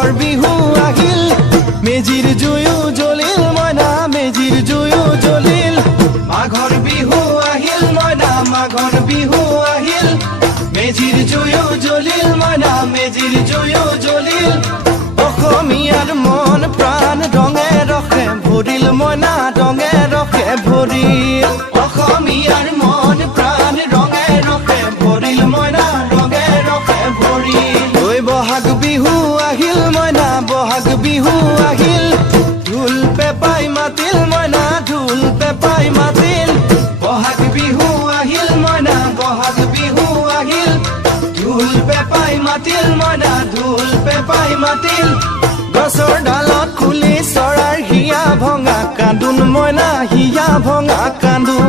মাঘৰ বিহু আহিল মেজিৰ জুয়ো জ্বলিল মইনা মেজিৰ জুয়ো জ্বলিল মাঘৰ বিহু আহিল মইনা মাঘৰ বিহু আহিল মেজিৰ জুয়ো জ্বলিল মইনা মেজিৰ জুয়ো জ্বলিল অসমীয়াৰ মন প্ৰাণ ৰঙে ৰসে ভৰিল মইনা ৰঙে ৰসে ভৰিল অসমীয়াৰ মন প্ৰাণ ৰঙে ৰসে ভৰিল মইনা ৰঙে ৰসে ভৰিল ঐ বহাগ বিহু আহিল মইনা বহাগ বিহু আহিল ঢোল পেপাই মাতিল মইনা ঢোল পেপাই মাতিল বহাগ বিহু আহিল মইনা বহাগ বিহু আহিল ঢোল পেপাই মাতিল মইনা ঢোল পেপাই মাতিল গছৰ ডালত খুলি চৰাইৰ হিয়া ভঙা কান্দোন মইনা হিয়া ভঙা কান্দোন